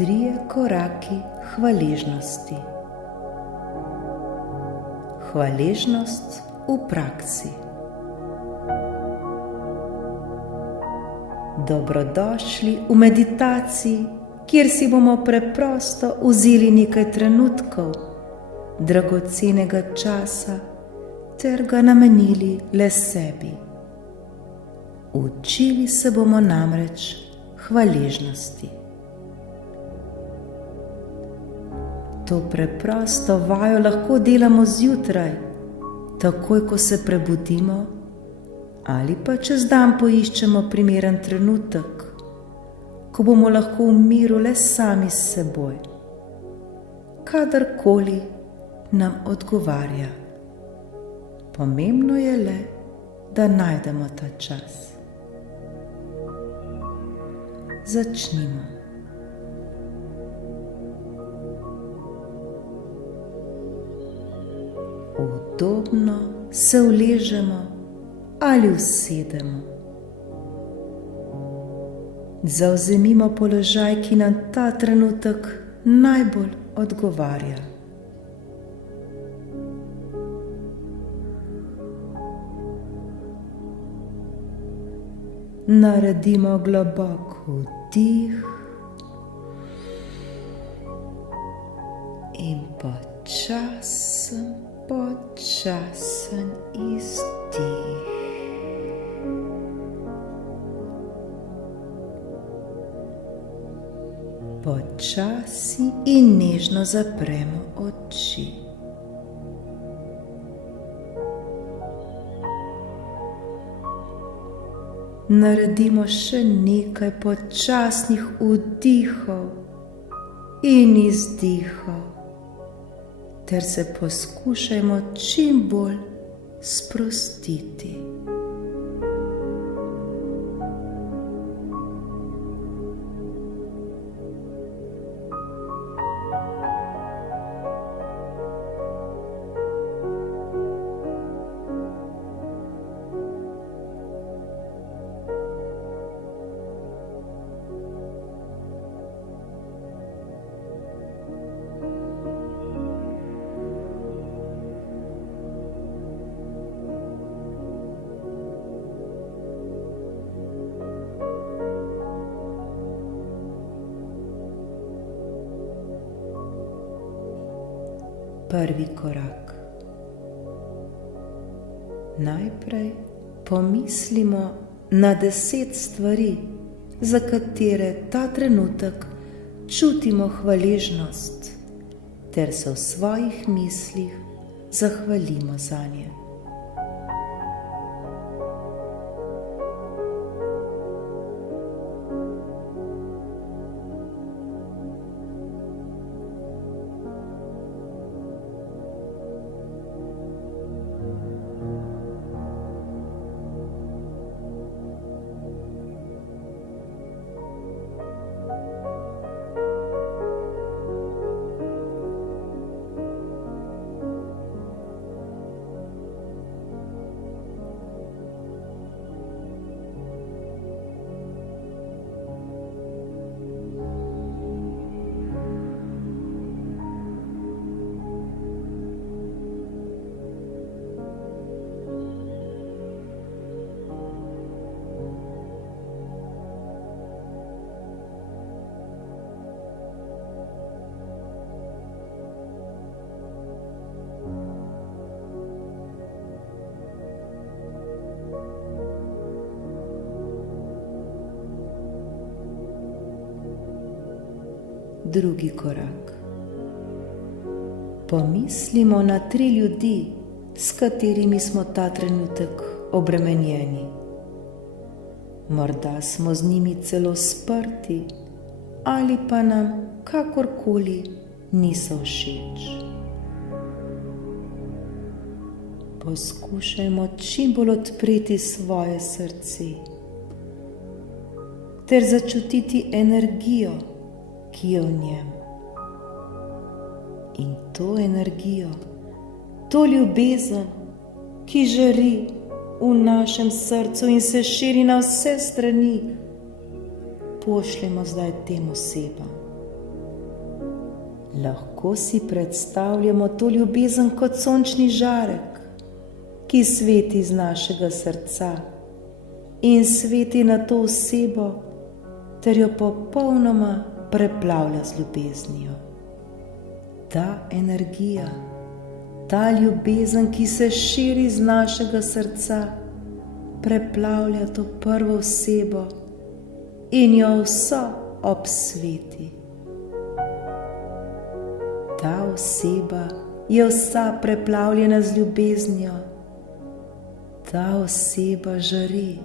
Trije koraki hvaležnosti. Hvaležnost v praksi. Dobrodošli v meditaciji, kjer si bomo preprosto vzeli nekaj trenutkov dragocenega časa ter ga namenili le sebi. Učili se bomo namreč hvaležnosti. To preprosto vajo lahko delamo zjutraj, takoj ko se prebudimo, ali pa čez dan poiščemo primeren trenutek, ko bomo lahko v miru le sami s seboj, kadarkoli nam odgovarja. Pomembno je le, da najdemo ta čas. Začnimo. Udobno se uležemo ali usedemo. Zavzemimo položaj, ki nam ta trenutek najbolj odgovarja. Naredimo globok vdih in počasen izdih. Počasi in nežno zapremo oči. Naredimo še nekaj počasnih vdihov in izdihov, ter se poskušajmo čim bolj sprostiti. Prvi korak. Najprej pomislimo na 10 stvari, za katere ta trenutek čutimo hvaležnost, ter se v svojih mislih zahvalimo zanje. Drugi korak. Pomislimo na 3 ljudi, s katerimi smo ta trenutek obremenjeni. Morda smo z njimi celo sprti ali pa nam kakorkoli niso všeč. Poskušajmo čim bolj odpreti svoje srce ter začutiti energijo, ki je v njem. In to energijo, to ljubezen, ki žari v našem srcu in se širi na vse strani, pošljemo zdaj tem osebam. Lahko si predstavljamo to ljubezen kot sončni žarek, ki sveti iz našega srca in sveti na to osebo, ter jo popolnoma preplavlja z ljubeznijo. Ta energija, ta ljubezen, ki se širi iz našega srca, preplavlja to prvo osebo in jo vso obsveti. Ta oseba je vsa preplavljena z ljubeznijo. Ta oseba žari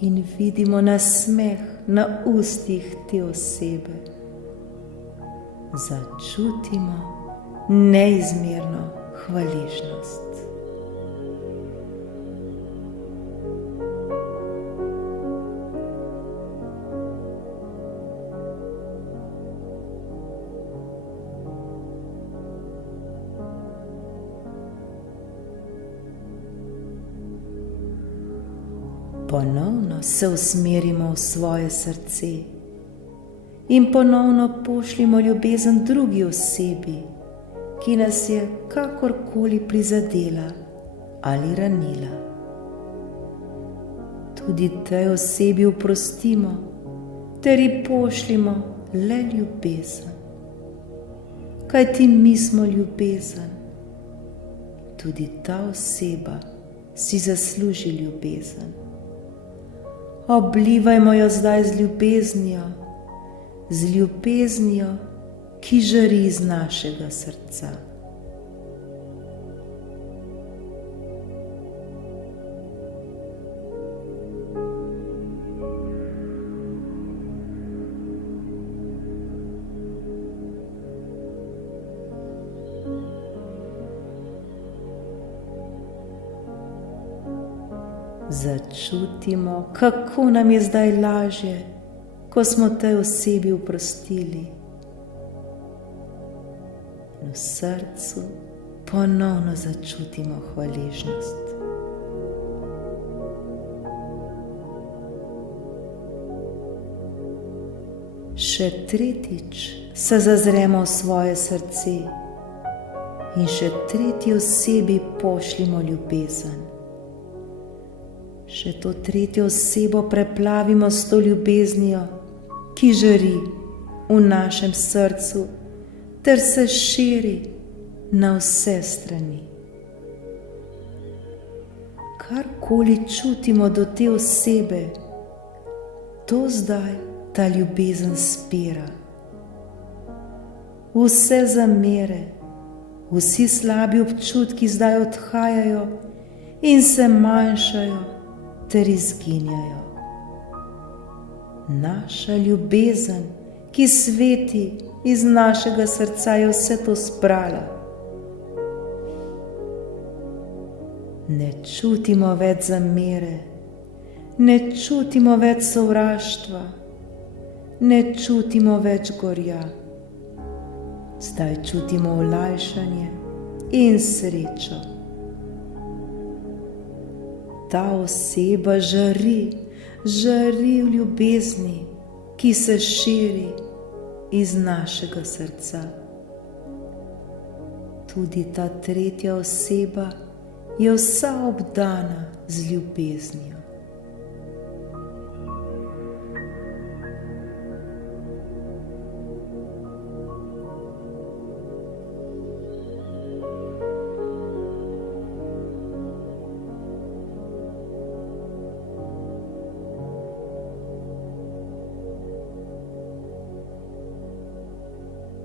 in vidimo nasmeh na ustih te osebe. Začutimo neizmerno hvaležnost. Ponovno se usmerimo v svoje srce in ponovno pošljimo ljubezen drugi osebi, ki nas je kakorkoli prizadela ali ranila. Tudi tej osebi oprostimo ter ji pošljimo le ljubezen. Kajti mi smo ljubezen. Tudi ta oseba si zasluži ljubezen. Oblivajmo jo zdaj z ljubeznijo, ki žari iz našega srca. Začutimo, kako nam je zdaj lažje, ko smo tej osebi oprostili. In v srcu ponovno začutimo hvaležnost. Še tretjič se zazremo v svoje srce in še tretji osebi pošljimo ljubezen. Še to tretjo osebo preplavimo s to ljubeznijo, ki žari v našem srcu ter se širi na vse strani. Karkoli čutimo do te osebe, to zdaj ta ljubezen spira. Vse zamere, vsi slabi občutki zdaj odhajajo in se manjšajo ter izginjajo. Naša ljubezen, ki sveti iz našega srca, je vse to sprala. Ne čutimo več zamere, ne čutimo več sovraštva, ne čutimo več gorja. Zdaj čutimo olajšanje in srečo. Ta oseba žari v ljubezni, ki se širi iz našega srca. Tudi ta tretja oseba je vsa obdana z ljubeznijo.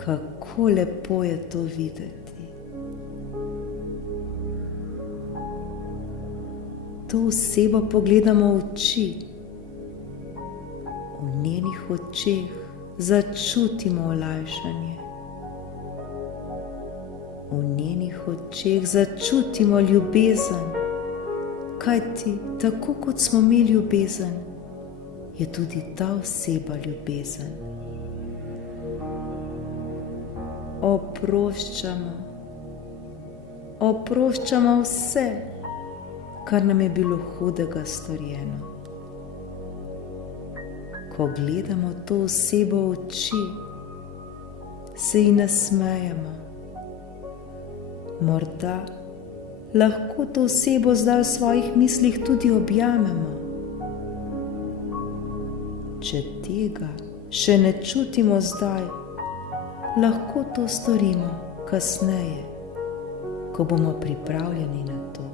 Kako lepo je to videti. To osebo pogledamo v oči. V njenih očeh začutimo olajšanje. V njenih očeh začutimo ljubezen, kajti tako kot smo mi ljubezen, je tudi ta oseba ljubezen. Oproščamo vse, kar nam je bilo hudega storjeno. Ko gledamo to osebo v oči, se ji nasmejemo. Morda lahko to osebo zdaj v svojih mislih tudi objamemo. Če tega še ne čutimo zdaj, lahko to storimo kasneje, ko bomo pripravljeni na to.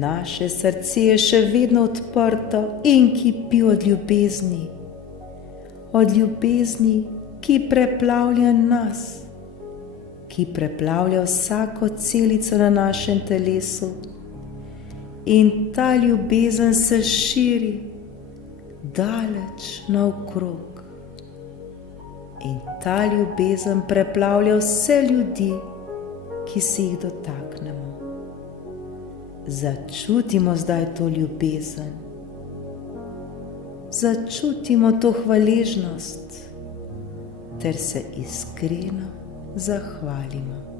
Naše srce je še vedno odprto in kipi od ljubezni. Od ljubezni, ki preplavlja nas, ki preplavlja vsako celico na našem telesu. In ta ljubezen se širi daleč naokrog. In ta ljubezen preplavlja vse ljudi, ki se jih dotaknemo. Začutimo zdaj to ljubezen. Začutimo to hvaležnost ter se iskreno zahvalimo.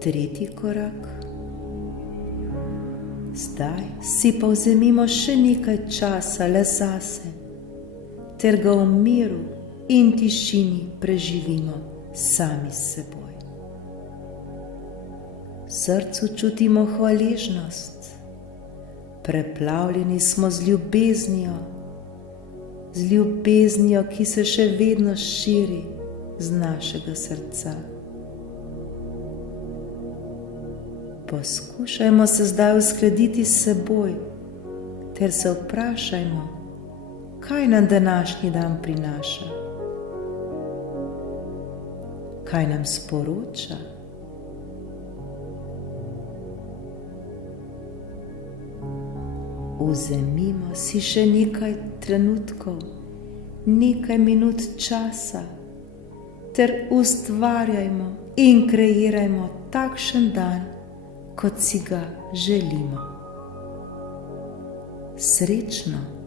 Tretji korak. Zdaj si pa vzemimo še nekaj časa le zase, ter ga v miru in tišini preživimo sami s seboj. V srcu čutimo hvaležnost, preplavljeni smo z ljubeznijo, ki se še vedno širi z našega srca. Poskušajmo se zdaj uskladiti s seboj, ter se vprašajmo, kaj nam današnji dan prinaša, kaj nam sporoča. Vzemimo si še nekaj trenutkov, nekaj minut časa, ter ustvarjajmo in kreirajmo takšen dan, kot si ga želimo. Srečno!